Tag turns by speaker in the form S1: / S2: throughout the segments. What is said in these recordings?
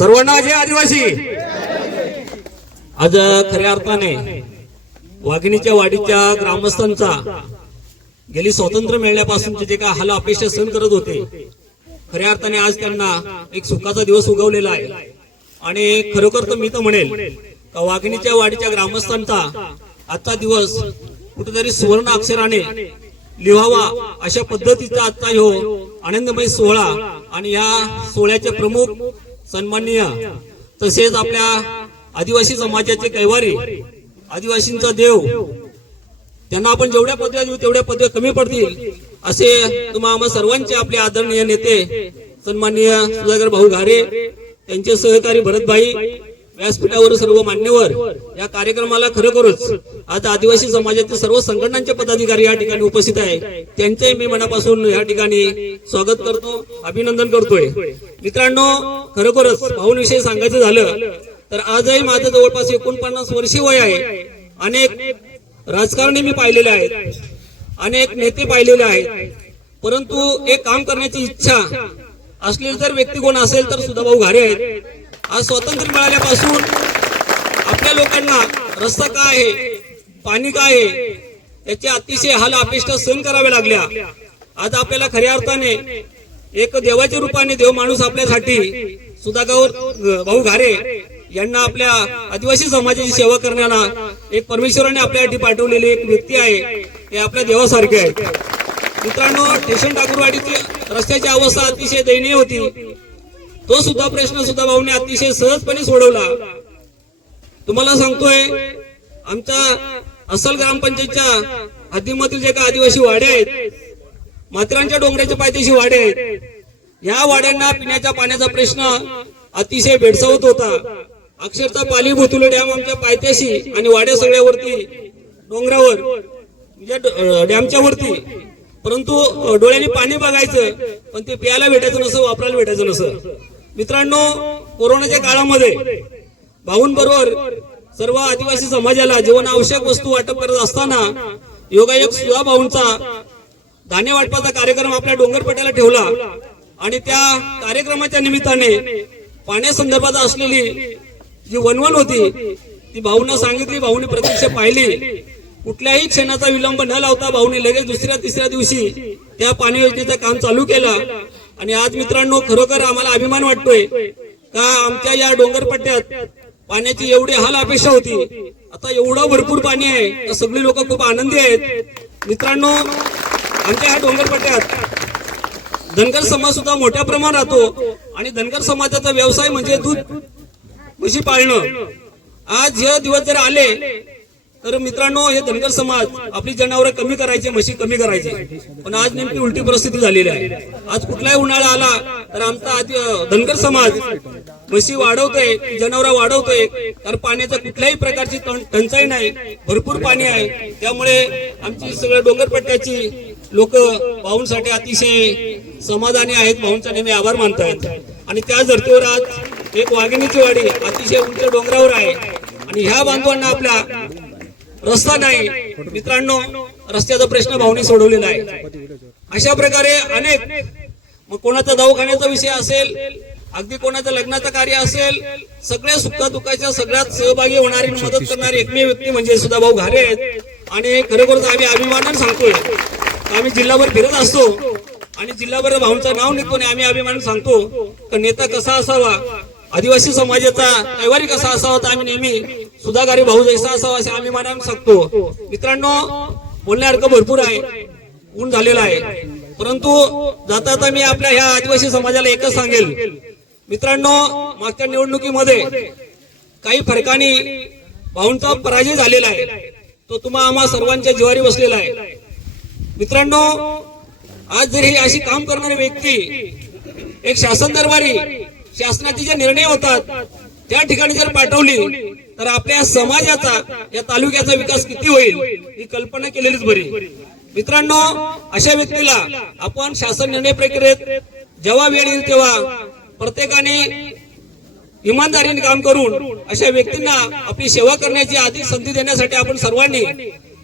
S1: सर्वांना जे आदिवासी. आज खऱ्या अर्थाने वाघिणीच्या वाडीच्या ग्रामस्थांचा गेली स्वातंत्र्य मिळण्यापासूनचे जे काय हाल अपेक्षा सहन करत होते खऱ्या अर्थाने आज त्यांना एक सुखाचा दिवस उगवलेला आहे. आणि खरोखर तर मी तर म्हणेल का वाघिणीच्या वाडीच्या ग्रामस्थांचा आजचा दिवस कुठेतरी सुवर्ण अक्षराने लिहावा अशा पद्धतीचा आजचा हो आनंदमय सोहळा आणि या सोहळ्याचे प्रमुख सन्माननीय. तसेच आपल्या आदिवासी समाजाचे कैवारी आदिवासींचा देव त्यांना आपण जेवढ्या पदव्या देऊ तेवढ्या पदव्या कमी पडतील असे तुम्हा आम्हा सर्वांचे आपले आदरणीय नेते सन्माननीय सुधाकर भाऊ घारे त्यांचे सहकारी भरतभाई व्यासपीठावर सर्व मान्यवर या कार्यक्रमाला खरोखरच आज आदिवासी समाजातील सर्व संघटनांचे पदाधिकारी या ठिकाणी उपस्थित आहे. त्यांचे मी मनापासून या ठिकाणी स्वागत करतो अभिनंदन करतोय. मित्रांनो खरोखरच भाऊंविषयी सांगायचं झालं तर आजही माझं जवळपास एकोणपन्नास वर्षी वय आहे. अनेक राजकारणी मी पाहिलेले आहेत अनेक नेते पाहिलेले आहेत. परंतु एक काम करण्याची इच्छा असलेली जर व्यक्ती कोण असेल तर सुधाभाऊ घारे आहेत. आज स्वातंत्र्य मिळाल्यापासून आपल्या लोकांना रस्ता काय आहे? पाणी काय आहे? त्याचे अतिशय हाल अपेष्टा सहन कराव्या लागल्या. आज आपल्याला खऱ्या अर्थाने एक देवाच्या रूपाने देव माणूस आपल्यासाठी सुधागावर भाऊ घारे यांना आपल्या आदिवासी समाजाची सेवा करण्याला एक परमेश्वराने आपल्यासाठी पाठवलेली एक व्यक्ती आहे. ते आपल्या देवासारखे आहे. मित्रांनो स्टेशन ठाकूरवाडीची रस्त्याची अवस्था अतिशय दयनीय होती. तो सुद्धा प्रश्न सुद्धा भाऊने अतिशय सहजपणे सोडवला. तुम्हाला सांगतोय आमच्या अस्सल ग्रामपंचायतच्या हद्दीमधील जे काही आदिवासी वाडे आहेत मात्रांच्या डोंगराच्या पायथ्याशी वाडे आहेत या वाड्यांना पिण्याच्या पाण्याचा प्रश्न अतिशय भेडसावत होता. अक्षरचा पाली भुतुले डॅम आमच्या पायथ्याशी आणि वाड्या सगळ्यावरती डोंगरावर म्हणजे डॅमच्या वरती परंतु डोळ्याने पाणी बघायचं पण ते प्यायला भेटायचं नसं वापरायला भेटायचं नसं. मित्रांनो कोरोनाच्या काळामध्ये भाऊंबरोबर सर्व आदिवासी समाजाला जीवन आवश्यक वस्तू वाटप करत असताना योगायोग सुधा भाऊंचा धान्य वाटपाचा कार्यक्रम आपल्या डोंगरपट्याला ठेवला. आणि त्या कार्यक्रमाच्या निमित्ताने पाण्यासंदर्भात असलेली जी वनवण होती ती भाऊंना सांगितली भाऊने प्रत्यक्ष पाहिली. कुठल्याही क्षणाचा विलंब न लावता भाऊने लगेच दुसऱ्या तिसऱ्या दिवशी त्या पाणी योजनेचं काम चालू केलं. आणि आज मित्रांनो खरोखर आम्हाला अभिमान वाटतोय का आमच्या या डोंगरपट्ट्यात पाण्याची एवढी हाल अपेक्षा होती. आता एवढं भरपूर पाणी आहे तर सगळी लोक खूप आनंदी आहेत. मित्रांनो आमच्या ह्या डोंगरपट्ट्यात धनगर समाज सुद्धा मोठ्या प्रमाणात राहतो. आणि धनगर समाजाचा व्यवसाय म्हणजे दूध म्हशी पाळणं. आज हे दिवस जर आले तर मित्रांनो हे धनगर समाज आपली जनावरं कमी करायचे म्हशी कमी करायचे. पण आज नेमकी उलटी परिस्थिती झालेली आहे. आज कुठलाही उन्हाळा आला तर आमचा आदि धनगर समाज म्हशी वाढवतोय जनावरं वाढवतोय. तर पाण्याचा कुठल्याही प्रकारची टंचाई नाही. भरपूर पाणी आहे. त्यामुळे आमची सगळ्या डोंगरपट्ट्याची लोक भाऊंसाठी अतिशय समाधानी आहेत. भाऊंचा नेहमी आभार मानतायत. आणि त्या धर्तीवर आज एक वाघिणीची वाडी अतिशय उंच डोंगरावर आहे. आणि ह्या बांधवांना आपल्या रस्ता नाही. मित्रांनो रस्त्याचा प्रश्न भावने सोडवलेला आहे. अशा प्रकारे अनेक मग कोणाचा दवाखान्याचा विषय असेल अगदी कोणाचं लग्नाचं कार्य असेल सगळ्या सुखदुःखाच्या सगळ्यात सहभागी होणारी मदत करणारी एकमेव व्यक्ती म्हणजे सुद्धा भाऊ घारे आहेत. आणि खरोखरच आम्ही अभिमानाने सांगतोय आम्ही जिल्हाभर फिरत असतो आणि जिल्हाभर भाऊंचं नाव निघतो आणि आम्ही अभिमान सांगतो का नेता कसा असावा आदिवासी समाजाचा कैवारी कसा असावा तर आम्ही नेहमी सुधाकारी भाऊ जैसा असावा असे आम्ही मनाने सांगतो मित्रांनो बोलण्यासारखं भरपूर आहे. ऊन झालेलं आहे. परंतु जाता जाता मी आपल्या ह्या आदिवासी समाजाला एकच सांगेल. मित्रांनो मागच्या निवडणुकीमध्ये काही फरकाने भाऊंचा पराजय झालेला आहे. तो तुम्हा आम्हा सर्वांच्या जिवारी बसलेला आहे. मित्रांनो आज जर ही अशी काम करणारी व्यक्ती एक शासन दरबारी शासनाचे जे निर्णय होतात त्या ठिकाणी जर पाठवली तर आपल्या समाजाचा या तालुक्याचा विकास किती होईल ही कल्पना केलेलीच बरी. मित्रांनो अशा व्यक्तीला आपण शासन निर्णय प्रक्रियेत जेव्हा वेळ येईल तेव्हा प्रत्येकाने इमानदारीने काम करून अशा व्यक्तींना आपली सेवा करण्याची अधिक संधी देण्यासाठी आपण सर्वांनी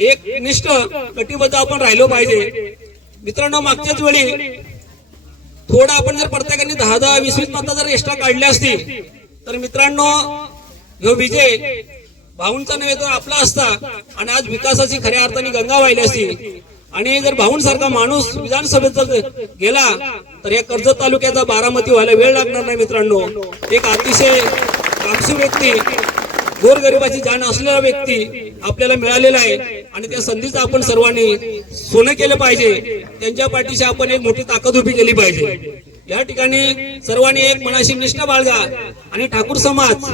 S1: एक निष्ठ कटिबद्ध आपण राहिलो पाहिजे. मित्रांनो मागच्याच वेळी थोडा आपण जर प्रत्येकाने दहा दहा वीस वीस मतं जर एक्स्ट्रा काढल्या असतील तर मित्रांनो ह्यो विजय भाऊंचा नव्हे तर आपला असता. आणि आज विकासाची खऱ्या अर्थाने गंगा वाहिली असती. आणि जर भाऊंसारखा माणूस विधानसभेत जर गेला तर या कर्जत तालुक्याचा बारामती व्हायला वेळ लागणार नाही मित्रांनो. एक अतिशय कामसू व्यक्ती गोरगरिबाची जाण असलेला व्यक्ती आपल्याला मिळालेला आहे. आणि त्या संधीचं आपण सर्वांनी सोनं केलं पाहिजे. त्यांच्या पाठीशी आपण एक मोठी ताकद उभी केली पाहिजे. या ठिकाणी सर्वांनी एक मनाशी निष्ठा बाळगा आणि ठाकूर समाज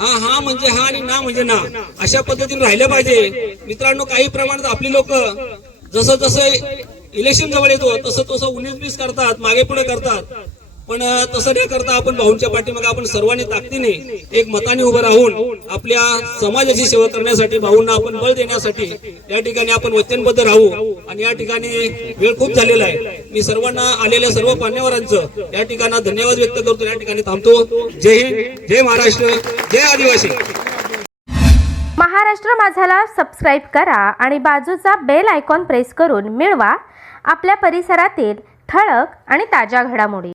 S1: हा हा म्हणजे हा आणि ना म्हणजे ना अशा पद्धतीने राहिलं पाहिजे. मित्रांनो काही प्रमाणात आपली लोक जसं जसं इलेक्शन जवळ येतो तसं तसं उन्नीस बीस करतात मागे पुढे करतात. पण तसं न करता आपण भाऊंच्या पाठीमागे आपण सर्वांनी ताकदीने एक मताने उभं राहून आपल्या समाजाची सेवा करण्यासाठी भाऊंना आपण बळ देण्यासाठी या ठिकाणी आपण वचनबद्ध राहू. आणि या ठिकाणी वेळ खूप झालेला आहे. मी सर्वांना आलेल्या सर्व मान्यवरांचं या ठिकाणी धन्यवाद व्यक्त करतो. या ठिकाणी थांबतो. जय हिंद जय महाराष्ट्र जय आदिवासी.
S2: महाराष्ट्र माझाला सबस्क्राईब करा आणि बाजूचा बेल आयकॉन प्रेस करून मिळवा. आपल्या परिसरातील ठळक आणि ताज्या घडामोडी.